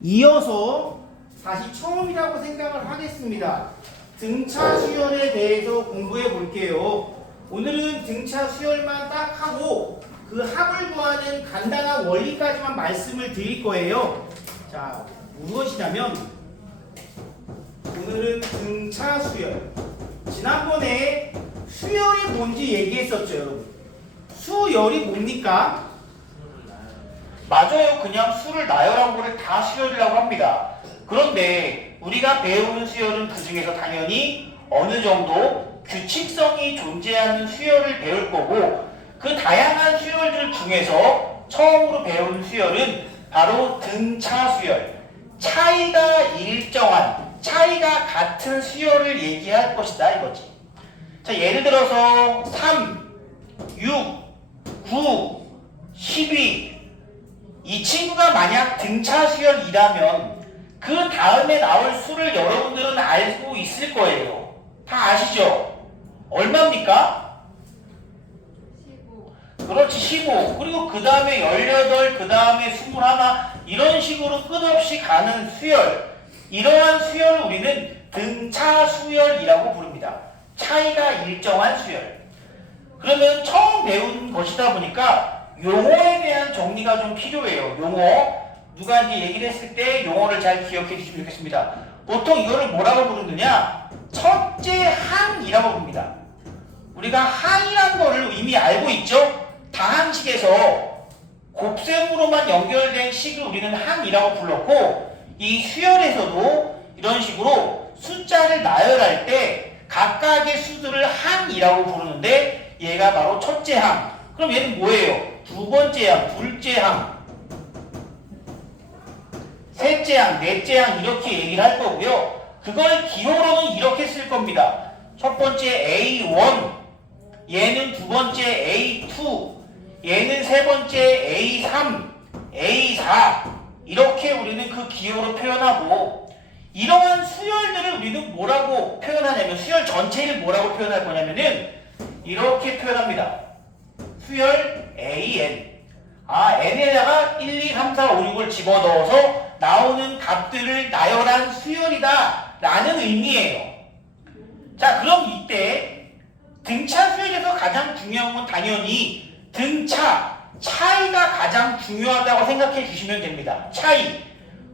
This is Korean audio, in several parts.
이어서 다시 처음이라고 생각을 하겠습니다. 등차 수열에 대해서 공부해 볼게요. 오늘은 등차 수열만 딱 하고 그 합을 구하는 간단한 원리까지만 말씀을 드릴 거예요. 자, 무엇이냐면 오늘은 등차 수열. 지난번에 수열이 뭔지 얘기했었죠, 여러분. 수열이 뭡니까? 맞아요. 그냥 수를 나열한 거를 다 수열이라고 합니다. 그런데 우리가 배우는 수열은 그 중에서 당연히 어느 정도 규칙성이 존재하는 수열을 배울 거고, 그 다양한 수열들 중에서 처음으로 배우는 수열은 바로 등차 수열. 차이가 일정한, 차이가 같은 수열을 얘기할 것이다 이거지. 자, 예를 들어서 3, 6, 9, 12 이 친구가 만약 등차 수열이라면 그 다음에 나올 수를 여러분들은 알고 있을 거예요. 다 아시죠? 얼마입니까? 15. 그렇지, 15. 그리고 그 다음에 18, 그 다음에 21 이런 식으로 끝없이 가는 수열. 이러한 수열을 우리는 등차 수열이라고 부릅니다. 차이가 일정한 수열. 그러면 처음 배운 것이다 보니까 용어에 대한 정리가 좀 필요해요. 용어. 누가 이제 얘기를 했을 때 용어를 잘 기억해 주시면 좋겠습니다. 보통 이거를 뭐라고 부르느냐? 첫째 항이라고 부릅니다. 우리가 항이란 거를 이미 알고 있죠? 다항식에서 곱셈으로만 연결된 식을 우리는 항이라고 불렀고, 이 수열에서도 이런 식으로 숫자를 나열할 때 각각의 수들을 항이라고 부르는데, 얘가 바로 첫째 항. 그럼 얘는 뭐예요? 두 번째 항, 둘째 항, 셋째 항, 넷째 항 이렇게 얘기를 할 거고요. 그걸 기호로는 이렇게 쓸 겁니다. 첫 번째 A1, 얘는 두 번째 A2, 얘는 세 번째 A3, A4 이렇게 우리는 그 기호로 표현하고, 이러한 수열들을 우리는 뭐라고 표현하냐면, 수열 전체를 뭐라고 표현할 거냐면은 이렇게 표현합니다. 수열 AN. n에다가 1, 2, 3, 4, 5, 6을 집어넣어서 나오는 값들을 나열한 수열이다 라는 의미예요. 자, 그럼 이때 등차 수열에서 가장 중요한 건 당연히 등차, 차이가 가장 중요하다고 생각해 주시면 됩니다. 차이.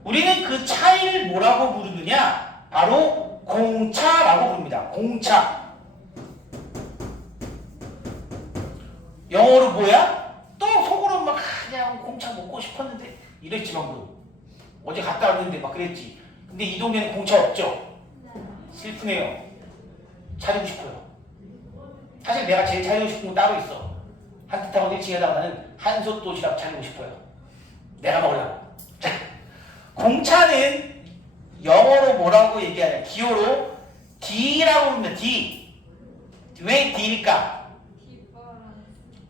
우리는 그 차이를 뭐라고 부르느냐? 바로 공차라고 부릅니다. 공차. 영어로 뭐야? 또 속으로 막 그냥 공차 먹고 싶었는데 이랬지만 뭐 어제 갔다 왔는데 막 그랬지. 근데 이 동네는 공차 없죠? 슬프네요. 차리고 싶어요. 사실 내가 제일 차리고 싶은 건 따로 있어. 한뜻하고 1층에 나가는 한솥 도시락 차리고 싶어요. 내가 먹으려고. 자, 공차는 영어로 뭐라고 얘기하냐? 기호로 D라고 부릅니다. D. 왜 D일까?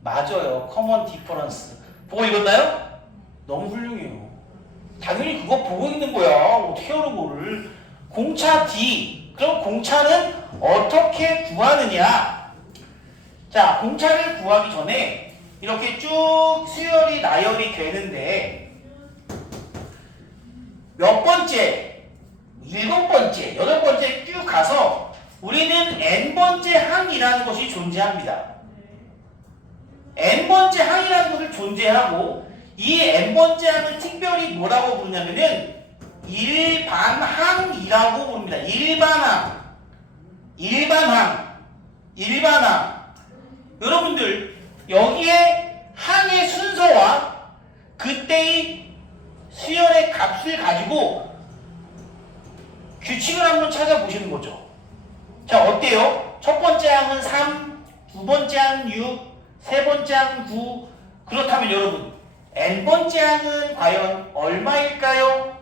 맞아요. Common Difference. 보고 읽었나요? 너무 훌륭해요. 당연히 그거 보고 있는 거야. 어떻게 알아 그거를. 공차 D. 그럼 공차는 어떻게 구하느냐? 자, 공차를 구하기 전에 이렇게 쭉 수열이 나열이 되는데, 몇 번째, 7번째, 8번째 쭉 가서 우리는 n번째 항이라는 것이 존재합니다. n번째 항이라는 것을 존재하고, 이 n번째 항을 특별히 뭐라고 부르냐면은 일반항이라고 부릅니다. 일반항. 일반항. 일반항. 여러분들, 여기에 항의 순서와 그때의 수열의 값을 가지고 규칙을 한번 찾아보시는 거죠. 자, 어때요? 첫 번째 항은 3, 두 번째 항은 6, 세 번째 항은 9. 그렇다면 여러분, n번째 항은 과연 얼마일까요?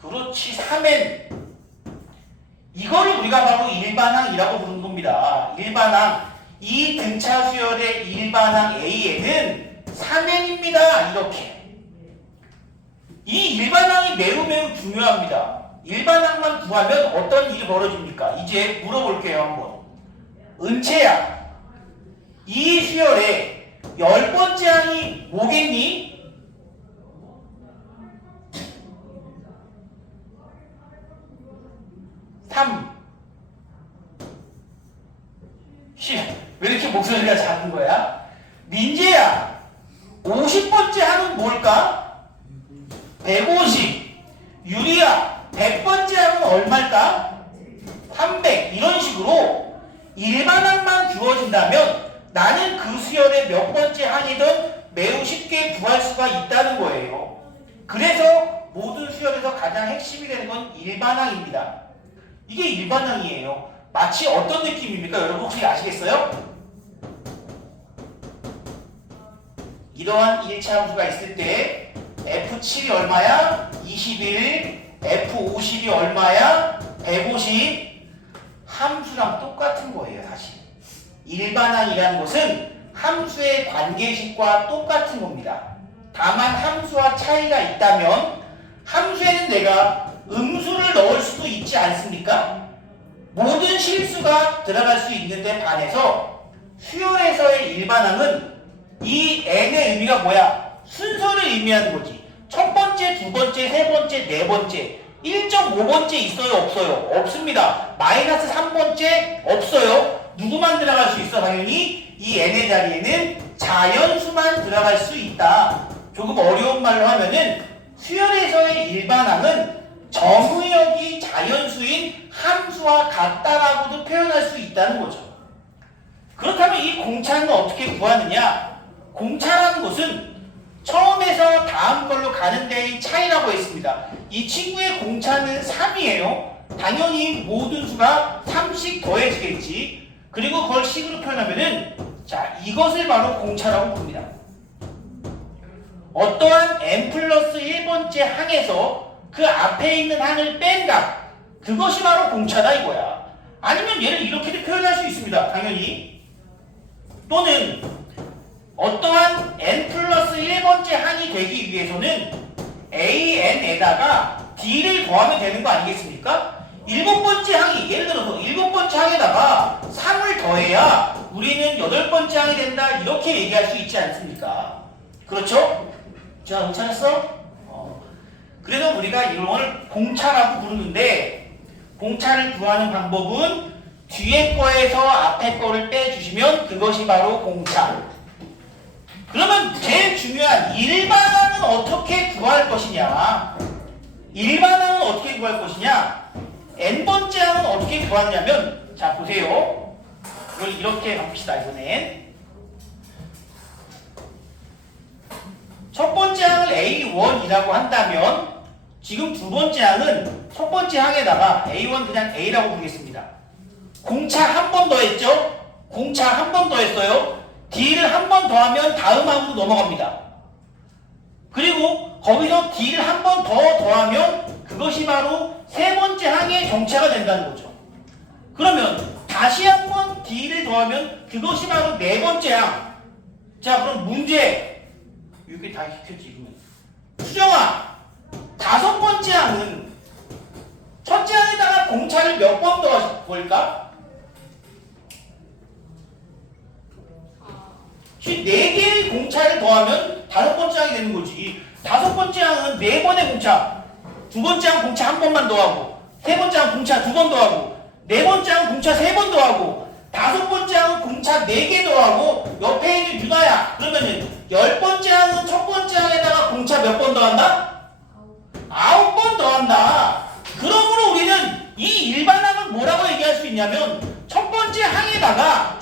그렇지, 3n. 이거를 우리가 바로 일반항이라고 부르는 겁니다. 일반항. 이 등차 수열의 일반항 A에는 3n입니다. 이렇게. 이 일반항이 매우 중요합니다. 일반항만 구하면 어떤 일이 벌어집니까? 이제 물어볼게요, 한번. 은채야, 이 수열에 10번째 항이 뭐겠니? 3 왜 이렇게 목소리가 작은 거야? 민재야 50번째 항은 뭘까? 150. 유리야 100번째 항은 얼마일까? 300. 이런 식으로 일반항만 주어진다면 나는 그 수열의 몇 번째 항이든 매우 쉽게 구할 수가 있다는 거예요. 그래서 모든 수열에서 가장 핵심이 되는 건 일반항입니다. 이게 일반항이에요. 마치 어떤 느낌입니까? 여러분 혹시 아시겠어요? 이러한 1차 함수가 있을 때 F7이 얼마야? 21. F50이 얼마야? 150. 함수랑 똑같은 거예요, 사실. 일반항이라는 것은 함수의 관계식과 똑같은 겁니다. 다만 함수와 차이가 있다면 함수에는 내가 음수를 넣을 수도 있지 않습니까? 모든 실수가 들어갈 수 있는데 반해서 수열에서의 일반항은 이 n의 의미가 뭐야? 순서를 의미하는 거지. 첫 번째, 두 번째, 세 번째, 네 번째 1.5번째 있어요? 없어요? 없습니다. 마이너스 3번째 없어요. 누구만 들어갈 수 있어? 당연히 이 n의 자리에는 자연수만 들어갈 수 있다. 조금 어려운 말로 하면은 수열에서의 일반항은 점의역이 자연수인 함수와 같다라고도 표현할 수 있다는 거죠. 그렇다면 이 공차는 어떻게 구하느냐? 공차라는 것은 처음에서 다음 걸로 가는 데의 차이라고 했습니다. 이 친구의 공차는 3이에요. 당연히 모든 수가 3씩 더해지겠지. 그리고 그걸 식으로 표현하면은 자, 이것을 바로 공차라고 부릅니다. 어떠한 n 플러스 1번째 항에서 그 앞에 있는 항을 뺀 값, 그것이 바로 공차다 이거야. 아니면 얘를 이렇게도 표현할 수 있습니다. 당연히. 또는 어떠한 n 플러스 1번째 항이 되기 위해서는 an에다가 d를 더하면 되는 거 아니겠습니까? 7번째 항이, 예를 들어서 7번째 항에다가 3을 더해야 우리는 8번째 항이 된다, 이렇게 얘기할 수 있지 않습니까? 그렇죠? 자, 괜찮았어? 그래서 우리가 이런 걸 공차라고 부르는데, 공차를 구하는 방법은 뒤에 거에서 앞에 거를 빼주시면 그것이 바로 공차. 그러면 제일 중요한 일반항은 어떻게 구할 것이냐? 일반항은 어떻게 구할 것이냐? n번째 항은 어떻게 구하냐면, 자 보세요. 이걸 이렇게 갑시다. 이번엔 첫 번째 항을 A1이라고 한다면 지금 두 번째 항은 첫 번째 항에다가 A1 그냥 A라고 부르겠습니다. 공차 한 번 더 했죠? 공차 한 번 더 했어요. D를 한 번 더하면 다음 항으로 넘어갑니다. 그리고 거기서 D를 한 번 더 더하면 그것이 바로 세 번째 항의 정체가 된다는 거죠. 그러면 다시 한 번 D를 더하면 그것이 바로 네 번째 항. 자, 그럼 문제. 이렇게 다 시켰지, 이러면. 수정아, 다섯 번째 항은 첫째 항에다가 공차를 몇 번 더할까? 네 개의 공차를 더하면 다섯 번째 항이 되는 거지. 다섯 번째 항은 네 번의 공차. 두 번째 항 공차 한 번만 더하고, 세 번째 항 공차 두 번 더하고, 네 번째 항 공차 세 번 더하고, 다섯 번째 항은 공차 네 개 더하고, 옆에 있는 유나야. 그러면은 10번째 항은 첫 번째 항에다가 공차 몇 번 더한다? 9번 더한다. 그러므로 우리는 이 일반항을 뭐라고 얘기할 수 있냐면 첫 번째 항에다가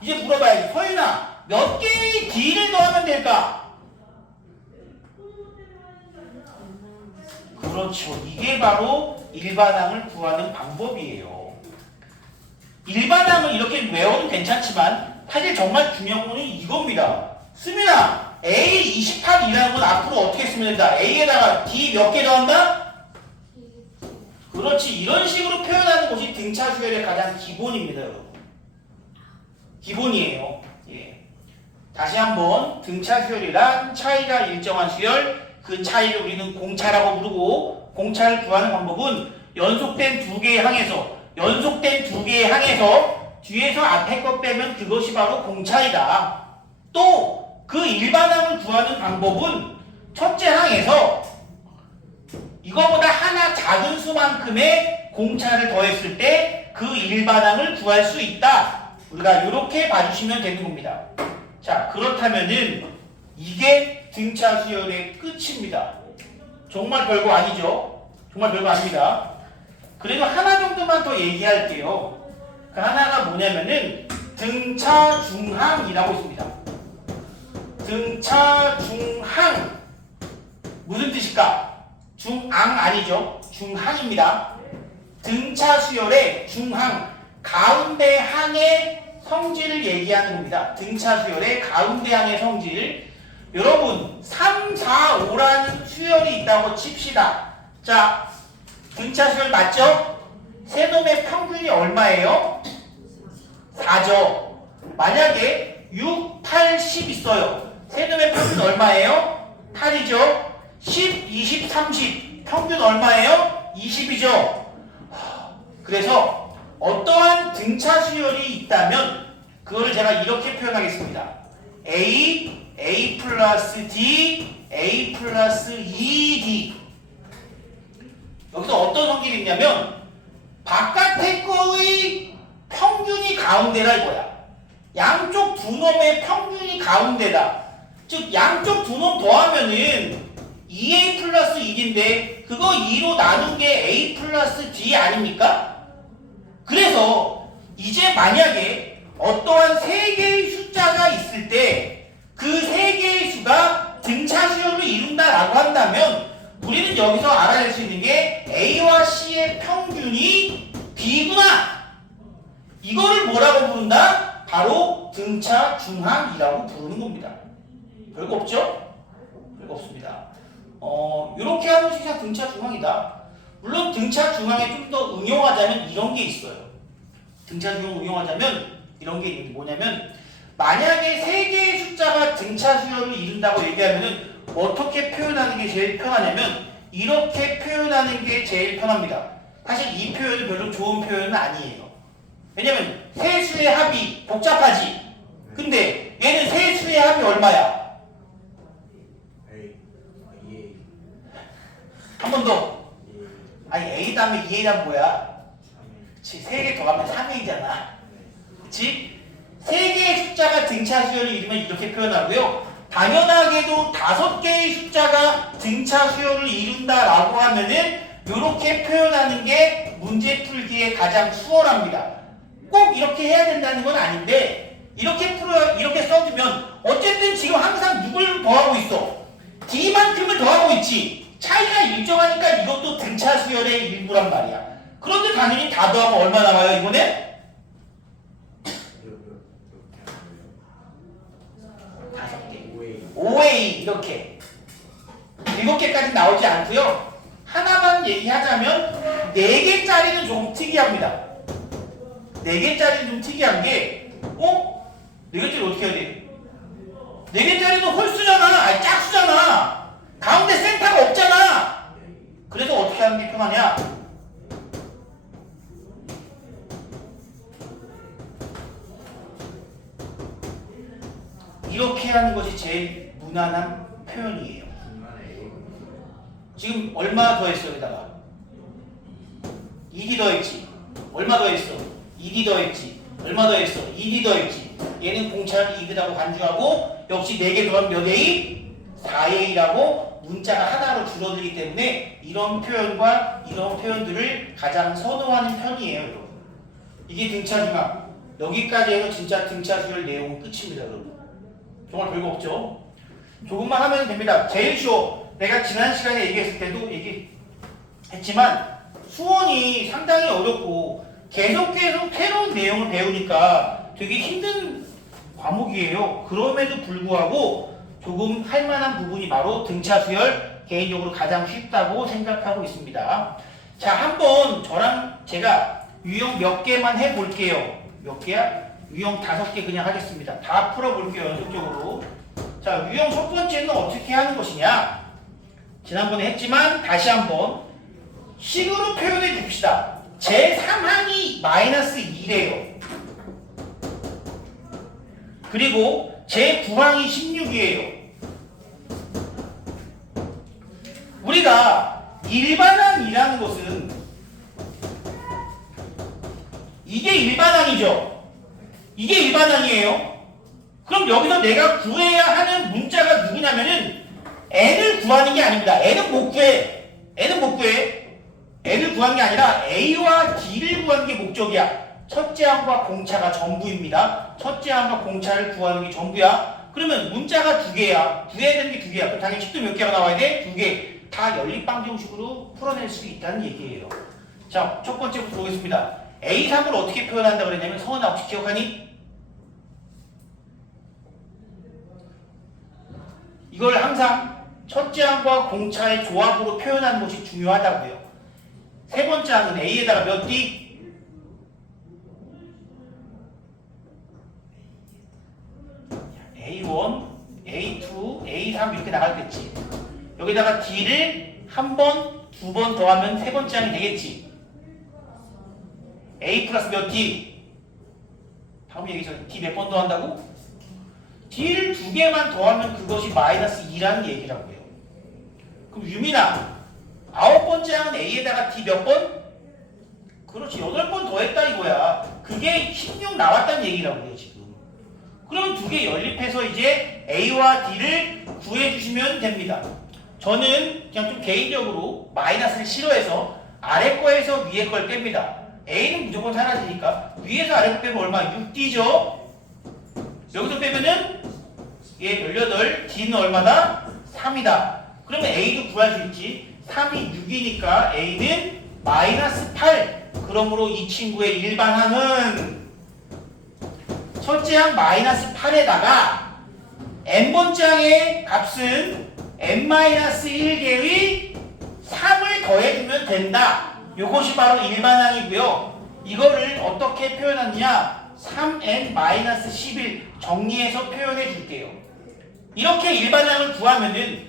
이제 물어봐야지. 서윤아, 몇 개의 D를 더하면 될까? 그렇죠. 이게 바로 일반항을 구하는 방법이에요. 일반항을 이렇게 외워도 괜찮지만 사실 정말 중요한 건 이겁니다. 수민아, A28이라는 건 앞으로 어떻게 쓰면 된다? A에다가 D 몇 개 더한다? 그렇지. 이런 식으로 표현하는 것이 등차 수열의 가장 기본입니다, 여러분. 기본이에요. 예. 다시 한번 등차 수열이란 차이가 일정한 수열, 그 차이를 우리는 공차라고 부르고, 공차를 구하는 방법은 연속된 두 개의 항에서 뒤에서 앞에 것 빼면 그것이 바로 공차이다. 또 그 일반항을 구하는 방법은 첫째 항에서 이거보다 하나 작은 수만큼의 공차를 더했을 때 그 일반항을 구할 수 있다. 우리가 이렇게 봐주시면 되는 겁니다. 자, 그렇다면은 이게 등차 수열의 끝입니다. 정말 별거 아니죠? 정말 별거 아닙니다. 그래도 하나 정도만 더 얘기할게요. 그 하나가 뭐냐면은 등차 중항이라고 있습니다. 등차 중항 무슨 뜻일까? 중앙 아니죠? 중항입니다. 등차 수열의 중항, 가운데 항의 성질을 얘기하는 겁니다. 등차 수열의 가운데 항의 성질. 여러분 3, 4, 5라는 수열이 있다고 칩시다. 자, 등차 수열 맞죠? 세 놈의 평균이 얼마예요? 4죠. 만약에 6, 8, 10 있어요. 세 놈의 평균 얼마예요? 8이죠. 10, 20, 30 평균 얼마예요? 20이죠. 그래서 어떠한 등차 수열이 있다면 그거를 제가 이렇게 표현하겠습니다. A 플러스 D, A 플러스 2D. 여기서 어떤 성질이 있냐면 바깥의 거의 평균이 가운데라 이거야. 양쪽 두 놈의 평균이 가운데다. 즉 양쪽 두 놈 더하면은 2A 플러스 2D인데 그거 2로 나눈 게 A 플러스 D 아닙니까? 그래서 이제 만약에 어떠한 세 개의 숫자가 있을 때 그 세 개의 수가 등차 수열을 이룬다라고 한다면 우리는 여기서 알아낼 수 있는 게 A와 C의 평균이 B구나. 이거를 뭐라고 부른다? 바로 등차 중항이라고 부르는 겁니다. 별거 없죠? 별거 없습니다. 이렇게 하는 것이 등차 중항이다. 물론 등차 중항에 좀 더 응용하자면 이런 게 있어요. 등차 중항 응용하자면 이런 게 있는 게 뭐냐면 만약에 세 개의 숫자가 등차 수열을 이룬다고 얘기하면은 어떻게 표현하는 게 제일 편하냐면 이렇게 표현하는 게 제일 편합니다. 사실 이 표현은 별로 좋은 표현은 아니에요. 왜냐면 세 수의 합이 복잡하지. 근데 얘는 세 수의 합이 얼마야? 한 번 더. 아니 A 다음에 2A 다음에 뭐야? 그치, 3개 더하면 3A잖아. 그치? 3개의 숫자가 등차 수열을 이루면 이렇게 표현하고요. 당연하게도 5개의 숫자가 등차 수열을 이룬다라고 하면은 이렇게 표현하는 게 문제 풀기에 가장 수월합니다. 꼭 이렇게 해야 된다는 건 아닌데 이렇게 써주면 어쨌든 지금 항상 누굴 더하고 있어? D만큼을 더하고 있지. 차이가 일정하니까 이것도 등차 수열의 일부란 말이야. 그런데 당연히 다 더하면 얼마 나와요 이번에? 5개 5A 이렇게 7개까지 나오지 않고요. 하나만 얘기하자면 4개짜리는 조금 특이합니다. 4개짜리는 좀 특이한 게 4개짜리 어떻게 해야 돼? 4개짜리는 홀수잖아. 아니 짝수잖아. 가운데 센터가 없잖아. 그래서 어떻게 하는 게 편하냐? 이렇게 하는 것이 제일 무난한 표현이에요. 지금 얼마 더했어 여기다가? 2D 더했지. 얼마 더했어? 2D 더했지. 얼마 더했어? 2D 더했지. 얘는 공차를 2D라고 간주하고 역시 4개 더하면 몇 A? 4A라고 문자가 하나로 줄어들기 때문에 이런 표현과 이런 표현들을 가장 선호하는 편이에요. 여러분. 이게 등차 중항. 여기까지 해서 진짜 등차 수열 내용은 끝입니다. 여러분. 정말 별거 없죠? 조금만 하면 됩니다. 제일 쉬워. 내가 지난 시간에 얘기했을 때도 얘기했지만 수원이 상당히 어렵고 계속 새로운 내용을 배우니까 되게 힘든 과목이에요. 그럼에도 불구하고 조금 할 만한 부분이 바로 등차 수열 개인적으로 가장 쉽다고 생각하고 있습니다. 자, 한번 저랑 제가 유형 몇 개만 해볼게요. 몇 개야? 유형 5개 그냥 하겠습니다. 다 풀어볼게요. 연속적으로. 자, 유형 첫 번째는 어떻게 하는 것이냐? 지난번에 했지만 다시 한번 식으로 표현해 줍시다. 제3항이 마이너스 2래요. 그리고 제9항이 16이에요. 우리가 일반항이라는 것은 이게 일반항이죠. 이게 일반항이에요. 그럼 여기서 내가 구해야 하는 문자가 누구냐면은 n을 구하는 게 아닙니다. n은 못 구해. n은 못 구해. n을 구하는 게 아니라 a와 d를 구하는 게 목적이야. 첫째 항과 공차가 전부입니다. 첫째 항과 공차를 구하는 게 전부야. 그러면 문자가 두 개야. 구해야 되는 게 두 개야. 그럼 당연히 식도 몇 개가 나와야 돼? 두 개. 다 연립방정식으로 풀어낼 수 있다는 얘기예요. 자, 첫 번째부터 보겠습니다. A3을 어떻게 표현한다 그랬냐면 성은아 혹시 기억하니? 이걸 항상 첫째 항과 공차의 조합으로 표현하는 것이 중요하다고요. 세 번째 항은 A에다가 몇 D? A1, A2, A3 이렇게 나가겠지. 여기다가 D를 한 번, 두 번 더하면 세 번째 항이 되겠지. A 플러스 몇 D? 다음 얘기죠. D 몇 번 더한다고? D를 두 개만 더하면 그것이 마이너스 2라는 얘기라고요. 그럼 유민아, 아홉 번째 항은 A에다가 D 몇 번? 그렇지, 8번 더했다 이거야. 그게 16 나왔다는 얘기라고요 지금. 그럼 두 개 연립해서 이제 A와 D를 구해주시면 됩니다. 저는 그냥 좀 개인적으로 마이너스를 싫어해서 아래 거에서 위에 걸 뺍니다. A는 무조건 사라지니까 위에서 아래 거 빼면 얼마? 6D죠? 여기서 빼면은 얘 18, D는 얼마다? 3이다. 그러면 A도 구할 수 있지. 3이 6이니까 A는 마이너스 8. 그러므로 이 친구의 일반항은 첫째 항 마이너스 8에다가 n번째 항의 값은 n-1개의 3을 더해주면 된다. 이것이 바로 일반항이고요. 이거를 어떻게 표현하느냐? 3n-11 정리해서 표현해 줄게요. 이렇게 일반항을 구하면은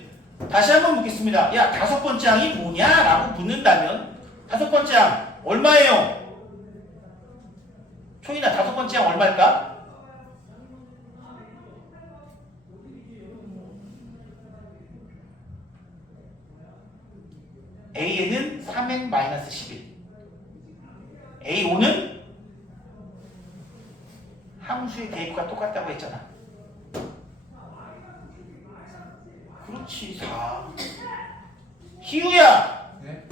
다시 한번 묻겠습니다. 야, 다섯 번째 항이 뭐냐? 라고 묻는다면 다섯 번째 항 얼마예요? 초인아, 다섯 번째 항 얼마일까? A에는 3n-11 A5는 함수의 대입과 똑같다고 했잖아. 그렇지, 4. 희우야, 네?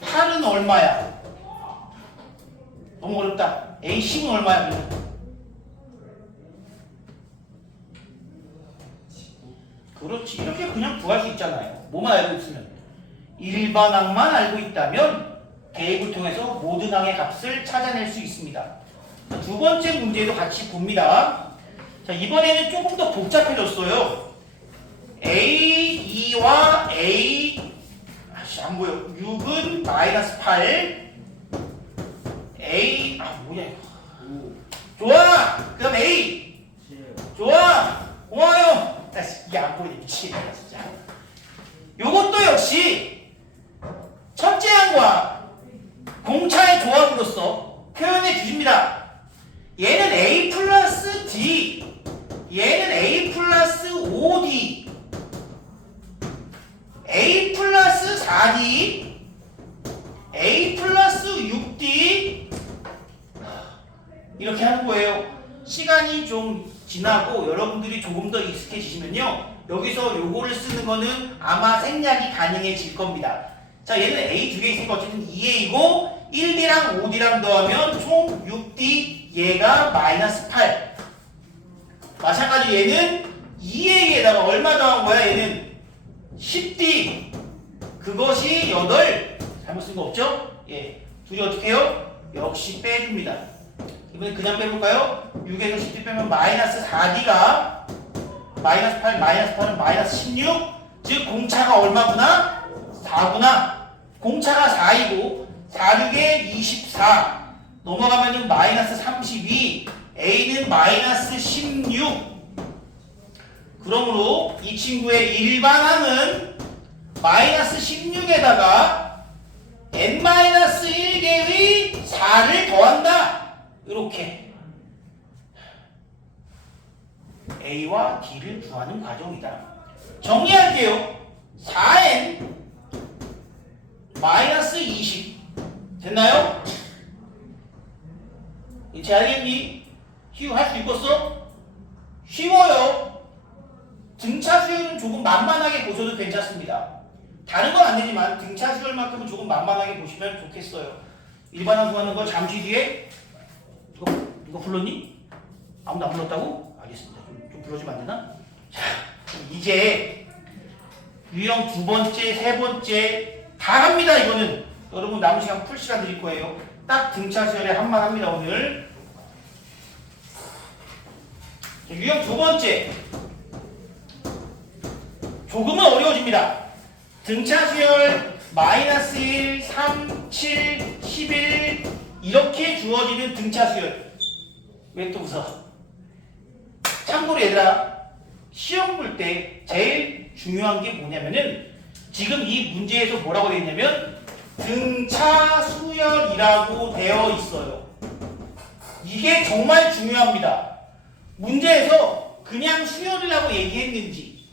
A8은 얼마야? 너무 어렵다. A10은 얼마야? 그러면? 그렇지, 이렇게 그냥 구할 수 있잖아요. 뭐만 알고 있으면. 일반항만 알고 있다면 대입을 통해서 모든 항의 값을 찾아낼 수 있습니다. 두 번째 문제도 같이 봅니다. 자, 이번에는 조금 더 복잡해졌어요. A2와 A 안 보여. 6은 마이너스 8 A 뭐야 이거. 좋아. 그 다음 A 좋아. 고마워요. 다시 이게 안 보이네. 미치겠다 진짜. 요것도 역시 첫째 항과 공차의 조합으로서 표현해 주십니다. 얘는 A 플러스 D, 얘는 A 플러스 5D, A 플러스 4D, A 플러스 6D 이렇게 하는 거예요. 시간이 좀 지나고 여러분들이 조금 더 익숙해지시면요, 여기서 요거를 쓰는 거는 아마 생략이 가능해질 겁니다. 자, 얘는 A 두 개 있으니까 어쨌든 2A이고 1D랑 5D랑 더하면 총 6D, 얘가 마이너스 8. 마찬가지로 얘는 2A에다가 얼마 더한 거야? 얘는 10D. 그것이 8. 잘못 쓴 거 없죠? 예. 둘이 어떻게 해요? 역시 빼줍니다. 이번엔 그냥 빼볼까요? 6에서 10D 빼면 마이너스 4D가 마이너스 8, 마이너스 8은 마이너스 16. 즉 공차가 얼마구나? 4구나. 공차가 4이고 4, 6에 24 넘어가면 마이너스 32. A는 마이너스 16. 그러므로 이 친구의 일반항은 마이너스 16에다가 n-1개의 4를 더한다. 이렇게 A와 D를 구하는 과정이다. 정리할게요. 4n 마이너스 20 됐나요? 이제 알겠니? 희우 할 수 있겠어? 쉬워요. 등차 수열은 조금 만만하게 보셔도 괜찮습니다. 다른 건 안 되지만 등차 수열만큼은 조금 만만하게 보시면 좋겠어요. 일반항 구하는 거 잠시 뒤에 누가 불렀니? 아무도 안 불렀다고? 알겠습니다. 좀 불러주면 안 되나? 자, 이제 유형 두 번째, 세 번째 다 합니다. 이거는 여러분 남은 시간 풀 시간 드릴 거예요. 딱 등차 수열에 한만 합니다. 오늘 유형 두 번째 조금은 어려워집니다. 등차 수열 마이너스 1, 3, 7, 11 이렇게 주어지는 등차 수열. 왜 또 웃어? 참고로 얘들아, 시험 볼 때 제일 중요한 게 뭐냐면은 지금 이 문제에서 뭐라고 되어 있냐면 등차 수열이라고 되어 있어요. 이게 정말 중요합니다. 문제에서 그냥 수열이라고 얘기했는지,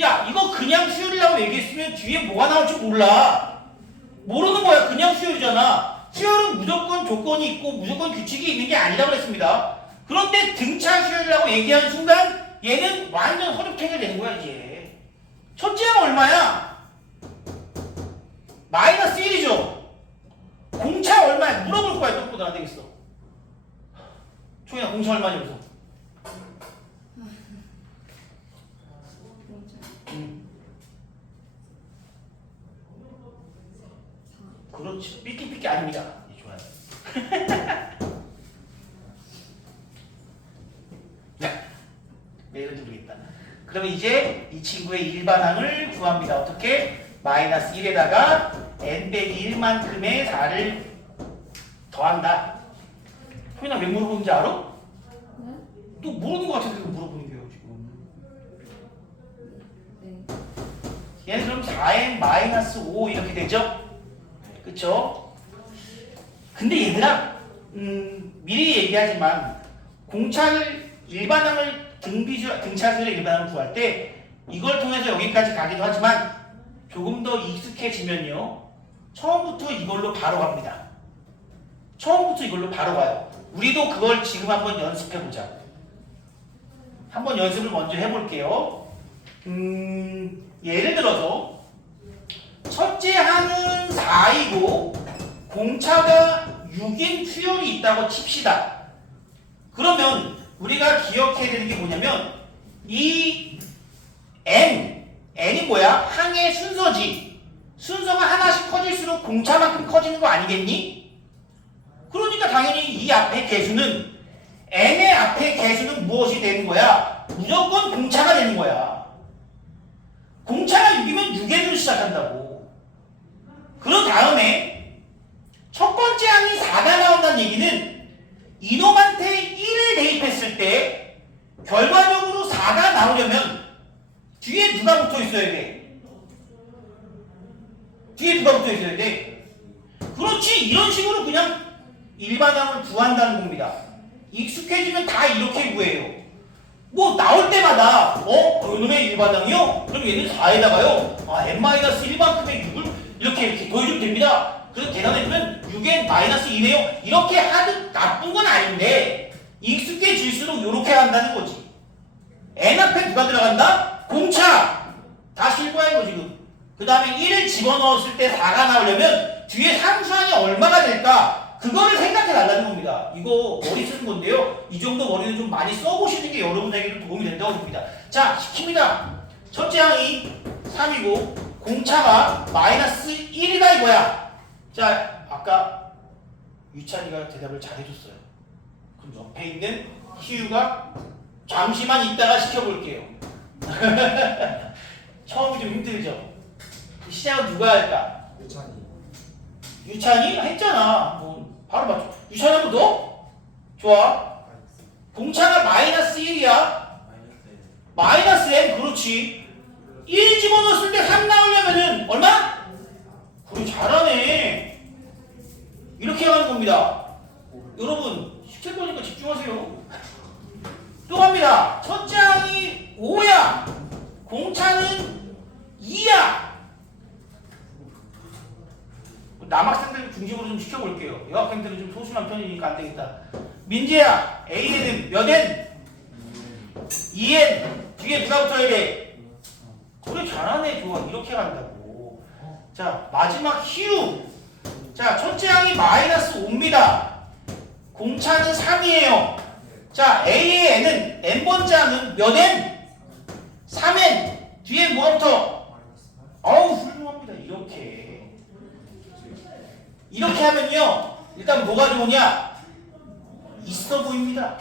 야 이거 그냥 수열이라고 얘기했으면 뒤에 뭐가 나올지 몰라. 모르는 거야. 그냥 수열이잖아. 수열은 무조건 조건이 있고 무조건 규칙이 있는 게 아니라고 그랬습니다. 그런데 등차 수열이라고 얘기하는 순간 얘는 완전 허접탱이가 되는 거야. 이제 첫째가 얼마야? 마이너스 1이죠. 공차 얼마야? 물어볼 거야. 똑보다 안 되겠어. 초이나 공차 얼마냐면서. 그렇지. 삐끼삐끼 아닙니다. 네, 좋아요. 네. 왜 이런지 모르겠다. 그러면 이제 이 친구의 일반항을 구합니다. 어떻게? 마이너스 1에다가 n 빼기 1만큼의 4를 더한다. 소연아 왜 물어보는지 알아? 네? 또 모르는 것 같은데 물어보는 거예요 지금. 네. 얘는 그럼 4n 마이너스 5 이렇게 되죠? 그쵸? 근데 얘들아 미리 얘기하지만 공차를 일반항을 등차수열의 일반항을 구할 때 이걸 통해서 여기까지 가기도 하지만 조금 더 익숙해지면요 처음부터 이걸로 바로 갑니다. 처음부터 이걸로 바로 가요. 우리도 그걸 지금 한번 연습해보자. 한번 연습을 먼저 해볼게요. 예를 들어서 첫째 항은 4이고 공차가 6인 수열이 있다고 칩시다. 그러면 우리가 기억해야 되는 게 뭐냐면 이 n이 뭐야? 항의 순서지. 순서가 하나씩 커질수록 공차만큼 커지는 거 아니겠니? 그러니까 당연히 이 앞에 개수는 n의 앞에 개수는 무엇이 되는 거야? 무조건 공차가 되는 거야. 공차가 6이면 6에서 시작한다고. 그런 다음에 첫 번째 항이 4가 나온다는 얘기는 이놈한테 1을 대입했을 때 결과적으로 4가 나오려면 뒤에 누가 붙어 있어야 돼? 뒤에 누가 붙어 있어야 돼? 그렇지. 이런 식으로 그냥 일반항을 구한다는 겁니다. 익숙해지면 다 이렇게 구해요. 뭐 나올 때마다 이놈의 일반항이요? 그럼 얘는 4에다가요 n-1만큼의 6을 이렇게 더해주면 됩니다. 그래서 계산해주면 6n-2네요. 이렇게 하도 나쁜 건 아닌데 익숙해질수록 이렇게 한다는 거지. n 앞에 누가 들어간다? 공차! 다 실과인 거 지금. 그 다음에 1을 집어넣었을 때 4가 나오려면 뒤에 상수항이 얼마가 될까? 그거를 생각해 달라는 겁니다. 이거 머리 쓰는 건데요. 이 정도 머리는 좀 많이 써보시는 게 여러분에게도 도움이 된다고 봅니다. 자, 시킵니다. 첫째 항이 3이고 공차가 마이너스 1이다 이거야. 자, 아까 유찬이가 대답을 잘 해줬어요. 그럼 옆에 있는 희유가 잠시만 있다가 시켜볼게요. 처음이 좀 힘들죠? 시작은 누가 할까? 유찬이 했잖아. 뭐 바로 맞죠. 유찬이 한 번 더? 좋아. 공차가 마이너스 1이야. 마이너스 n. 그렇지. 1 집어넣었을 때 3 나오려면은 얼마? 그래 잘하네. 이렇게 하는 겁니다. 여러분 시킬 거니까 집중하세요. 또 갑니다. 첫째 항이 5야. 공차는 2야. 남학생들 중심으로 좀 시켜볼게요. 여학생들은 좀 소심한 편이니까 안 되겠다. 민재야, A에는 몇 N? 2N. 뒤에 누가 붙어야 돼? 그래, 잘하네. 좋아. 이렇게 간다고. 자, 마지막 희우. 자, 첫째 항이 마이너스 5입니다. 공차는 3이에요. 자, A의 N은 N번째 항은 몇 N? 3N. 뒤에 뭐가 붙어? 어우, 훌륭합니다. 이렇게 하면요, 일단 뭐가 좋으냐? 있어 보입니다.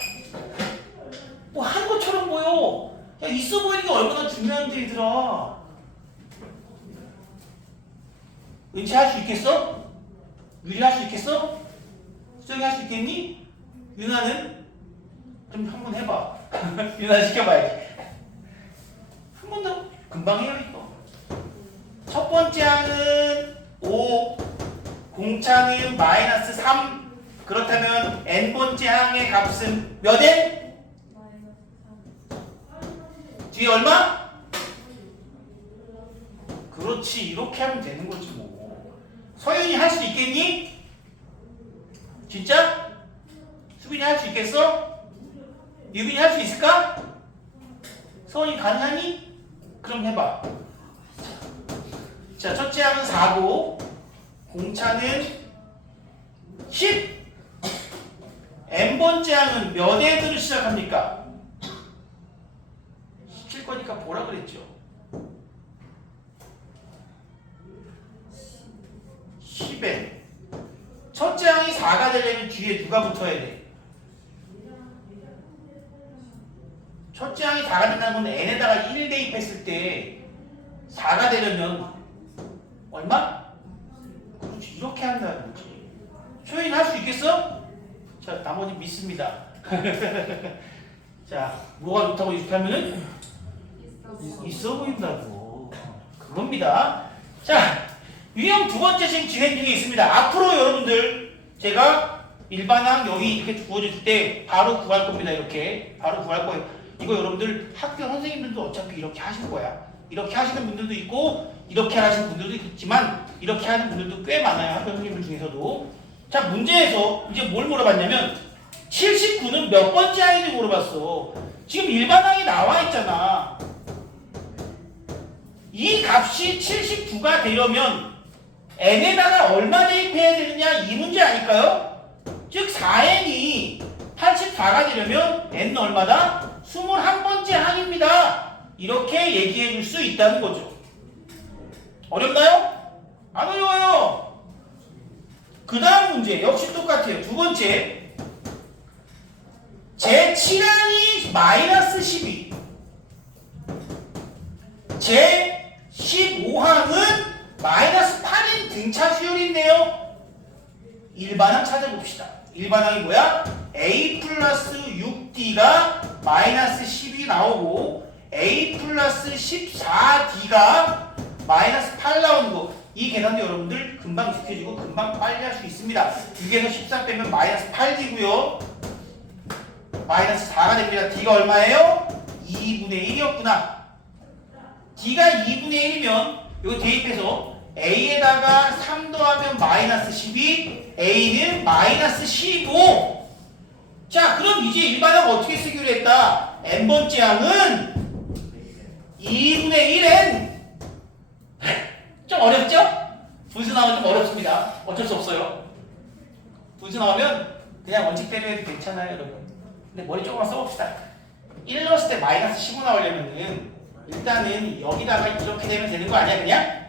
뭐 한 것처럼 보여. 야, 있어 보이는 게 얼마나 중요한데, 얘들아. 은채 할 수 있겠어? 유리 할 수 있겠어? 수정이 할 수 있겠니? 유나는? 좀 한번 해봐. 유나 시켜봐야지. 한 번 더. 금방 해요, 이거. 첫 번째 항은 5, 공차는 마이너스 3. 그렇다면 n번째 항의 값은 몇 n? 뒤에 얼마? 그렇지, 이렇게 하면 되는 거지 뭐. 서윤이 할 수 있겠니? 진짜? 수빈이 할 수 있겠어? 유빈이 할 수 있을까? 서원이 가능하니? 그럼 해봐. 자, 첫째 항은 4고 공차는 10. n번째 항은 몇 n으로 시작합니까? 17 거니까 보라 그랬죠. 10n. 첫째 항이 4가 되려면 뒤에 누가 붙어야 돼? 첫째 항이 4가 된다는 건 n에다가 1 대입했을 때 4가 되려면 얼마? 그렇지, 이렇게 한다는 거지. 초연이 할 수 있겠어? 자, 나머지 믿습니다. 자, 뭐가 좋다고 이렇게 하면은? 있어 보인다고. 그겁니다. 자, 유형 두 번째 지금 진행 중에 있습니다. 앞으로 여러분들 제가 일반항 여기 이렇게 주어질 때 바로 구할 겁니다. 이렇게 바로 구할 거예요. 이거 여러분들 학교 선생님들도 어차피 이렇게 하실 거야. 이렇게 하시는 분들도 있고 이렇게 하시는 분들도 있지만 이렇게 하는 분들도 꽤 많아요. 학교 선생님들 중에서도. 자, 문제에서 이제 뭘 물어봤냐면 79는 몇 번째 항인지 물어봤어. 지금 일반항이 나와 있잖아. 이 값이 79가 되려면 n에다가 얼마 대입해야 되느냐 이 문제 아닐까요? 즉 4n이 84가 되려면 n은 얼마다? 21번째 항입니다. 이렇게 얘기해 줄 수 있다는 거죠. 어렵나요? 안 어려워요. 그 다음 문제 역시 똑같아요. 두 번째, 제 7항이 마이너스 12, 제 15항은 마이너스 8인 등차 수열인데요. 일반항 찾아봅시다. 일반항이 뭐야? a 플러스 6d가 마이너스 10이 나오고 a 플러스 14d가 마이너스 8 나오는 거. 이 계산도 여러분들 금방 익숙해지고 금방 빨리 할 수 있습니다. 6에서 14 빼면 마이너스 8d고요. 마이너스 4가 됩니다. d가 얼마예요? 2분의 1이었구나. d가 2분의 1이면 이거 대입해서 a에다가 3 더하면 마이너스 12, a는 마이너스 15. 자, 그럼 이제 일반항 어떻게 쓰기로 했다? n번째 항은 2분의 1n. 좀 어렵죠? 분수 나오면 좀 어렵습니다. 어쩔 수 없어요. 분수 나오면 그냥 원칙대로 해도 괜찮아요, 여러분. 근데 머리 조금만 써봅시다. 1 넣었을 때 마이너스 15 나오려면은 일단은 여기다가 이렇게 되면 되는 거 아니야, 그냥?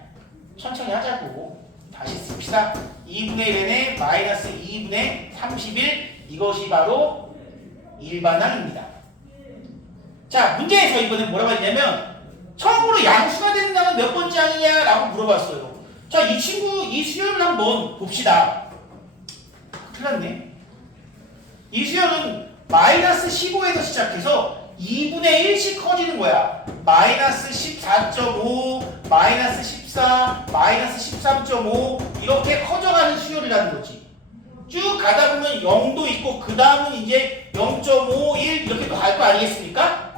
천천히 하자고. 다시 씁시다. 2분의 1n에 마이너스 2분의 31. 이것이 바로 일반항입니다. 자, 문제에서 이번엔 뭐라고 했냐면 처음으로 양수가 되는 항은 몇 번째 항이냐 라고 물어봤어요. 자, 이 친구 이 수열을 한번 봅시다. 큰일 났네. 이 수열은 마이너스 15에서 시작해서 2분의 1씩 커지는 거야. 마이너스 14.5, 마이너스 14, 마이너스 13.5 이렇게 커져가는 수열이라는 거지. 쭉 가다 보면 0도 있고 그 다음은 이제 0.5, 1 이렇게 또 갈 거 아니겠습니까?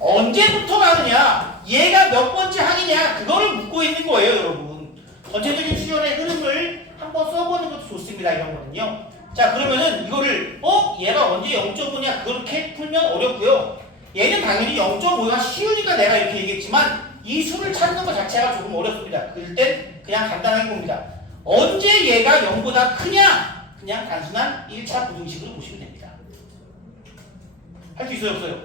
언제부터 가느냐, 얘가 몇 번째 항이냐 그거를 묻고 있는 거예요, 여러분. 전체적인 수열의 흐름을 한번 써보는 것도 있습니다. 이런 거는요. 자, 그러면은 이거를 얘가 언제 0.5냐 그렇게 풀면 어렵고요. 얘는 당연히 0.5가 쉬우니까 내가 이렇게 얘기했지만 이 수를 찾는 것 자체가 조금 어렵습니다. 그럴 땐 그냥 간단하게 봅니다. 언제 얘가 0보다 크냐? 그냥 단순한 1차 부등식으로 보시면 됩니다. 할 수 있어요, 없어요?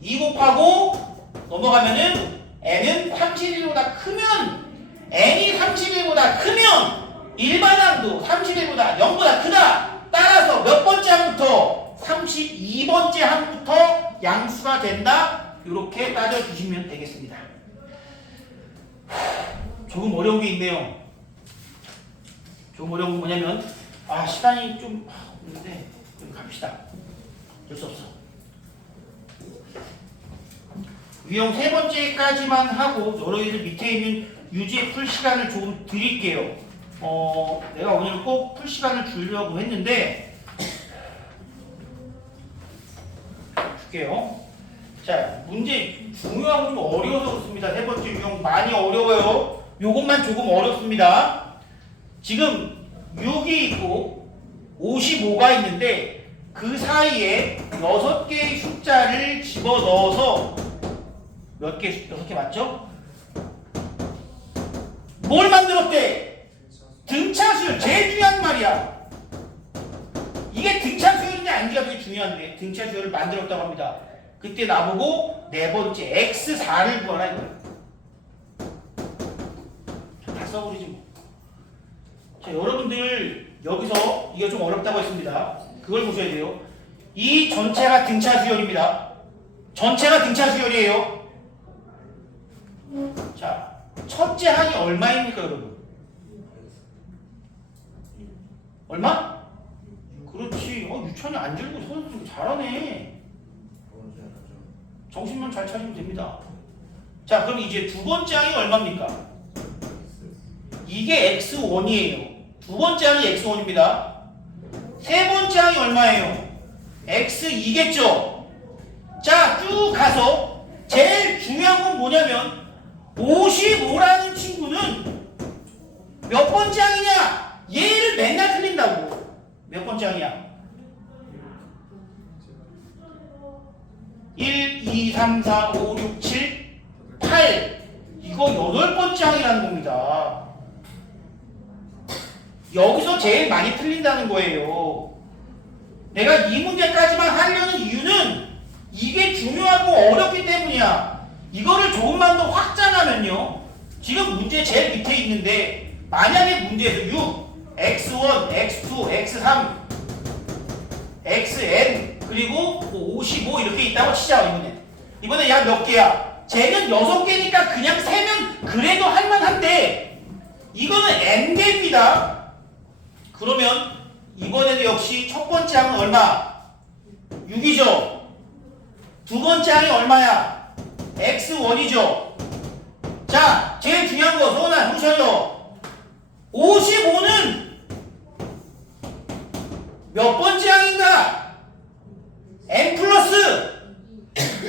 2 곱하고 넘어가면은 n은 31보다 크면 n이 31보다 크면 일반항도 31보다 0보다 크다. 따라서 몇 번째 항부터? 32번째 항부터 양수가 된다. 이렇게 따져주시면 되겠습니다. 조금 어려운 게 있네요. 조금 어려운 건 뭐냐면 시간이 좀 없는데 그럼 갑시다. 어쩔 수 없어. 유형 세 번째까지만 하고 너희들 밑에 있는 유제 풀 시간을 조금 드릴게요. 내가 오늘 꼭 풀 시간을 주려고 했는데 줄게요. 자, 문제 중요하고 좀 어려워서 그렇습니다. 세 번째 유형 많이 어려워요. 요것만 조금 어렵습니다. 지금 6이 있고 55가 있는데 그 사이에 6개의 숫자를 집어넣어서 몇 개? 6개 맞죠? 뭘 만들었대? 등차수열. 제일 중요한 말이야. 이게 등차수열이냐 아닌지가 되게 중요한데 등차수열을 만들었다고 합니다. 그때 나보고 네 번째 x4를 구하라 이거야. 다 써버리지 뭐. 자, 여러분들 여기서 이거 좀 어렵다고 했습니다. 그걸 보셔야 돼요. 이 전체가 등차수열입니다. 전체가 등차수열이에요. 자, 첫째 항이 얼마입니까, 여러분? 얼마? 그렇지. 유찬이 안 들고 선수 잘하네. 정신만 잘 차리면 됩니다. 자, 그럼 이제 두 번째 항이 얼마입니까? 이게 x1이에요. 두 번째 항이 x1입니다. 세 번째 항이 얼마예요? x2겠죠? 자, 쭉 가서 제일 중요한 건 뭐냐면 55라는 친구는 몇 번째 항이냐? 얘를 맨날 틀린다고. 몇 번째 항이야? 1, 2, 3, 4, 5, 6, 7, 8. 이거 8번째 항이라는 겁니다. 여기서 제일 많이 틀린다는 거예요. 내가 이 문제까지만 하려는 이유는 이게 중요하고 어렵기 때문이야. 이거를 조금만 더 확장하면요. 지금 문제 제일 밑에 있는데 만약에 문제에서 6, x1, x2, x3, xn 그리고 55 이렇게 있다고 치자. 이번에 약 몇 개야? 쟤는 6개니까 그냥 세면 그래도 할만한데 이거는 n개입니다. 그러면 이번에도 역시 첫 번째 항은 얼마? 6이죠. 두 번째 항이 얼마야? x1이죠. 자, 제일 중요한 거 소원아 보셔요. 55는 몇 번째 항인가? n 플러스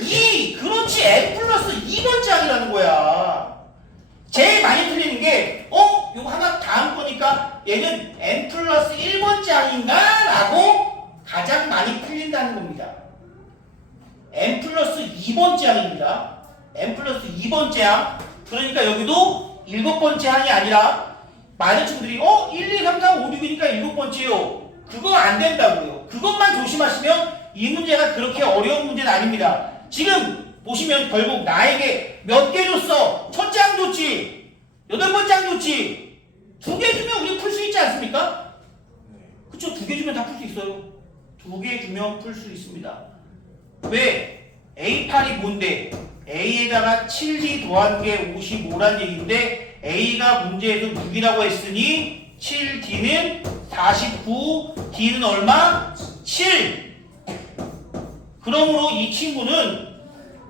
2. 그렇지, n 플러스 2번째 항이라는 거야. 제일 많이 틀리는 게 이거 하나 다음 거니까 얘는 n 플러스 1번째 항인가? 라고 가장 많이 틀린다는 겁니다. n 플러스 2번째 항입니다. n 플러스 2번째 항. 그러니까 여기도 7번째 항이 아니라 많은 친구들이 1, 2, 3, 4, 5, 6이니까 7번째요. 그거 안 된다고요. 그것만 조심하시면 이 문제가 그렇게 어려운 문제는 아닙니다. 지금 보시면 결국 나에게 몇 개 줬어? 첫째 항 줬지? 8번째 항 줬지? 2개 주면 우리 풀 수 있지 않습니까? 그쵸? 2개 주면 다 풀 수 있어요. 2개 주면 풀 수 있습니다. 왜? A8이 뭔데? A에다가 7D 더한 게 55란 얘기인데 A가 문제에서 6이라고 했으니 7D는 49, D는 얼마? 7. 그러므로 이 친구는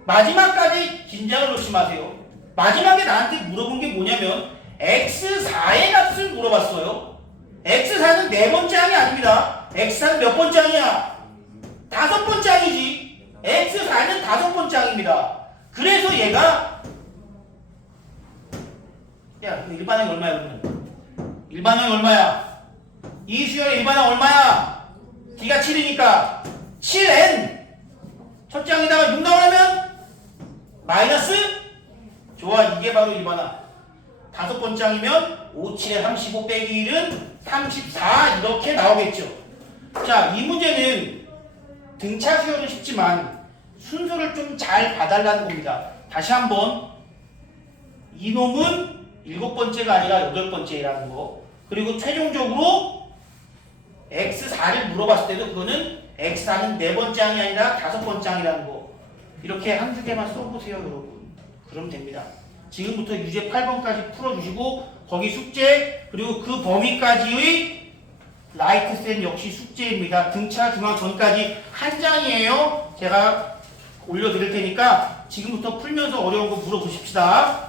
마지막까지 긴장을 놓지 마세요. 마지막에 나한테 물어본 게 뭐냐면 X4의 값을 물어봤어요. X4는 네 번째 항이 아닙니다. X4는 몇 번째 항이야? 5번째 항이지. X4는 5번째 항입니다. 그래서 얘가 일반항이 얼마야 그러면? 일반항이 얼마야? 이 수열의 일반항 얼마야? D가 7이니까 7n. 첫 장에다가 6 나오려면 마이너스? 좋아, 이게 바로 일반항. 다섯 번째 항이면 5, 7에 35 빼기 1은 34 이렇게 나오겠죠. 자, 이 문제는 등차 수열은 쉽지만 순서를 좀 잘 봐달라는 겁니다. 다시 한번 이놈은 7번째가 아니라 8번째라는 거. 그리고 최종적으로 X4를 물어봤을 때도 그거는 X4는 4번째 항이 아니라 5번째 항이라는 거. 이렇게 한두 개만 써보세요, 여러분. 그러면 됩니다. 지금부터 유제 8번까지 풀어주시고 거기 숙제 그리고 그 범위까지의 라이트센 역시 숙제입니다. 등차 중앙 전까지 한 장이에요. 제가 올려드릴 테니까 지금부터 풀면서 어려운 거 물어보십시다.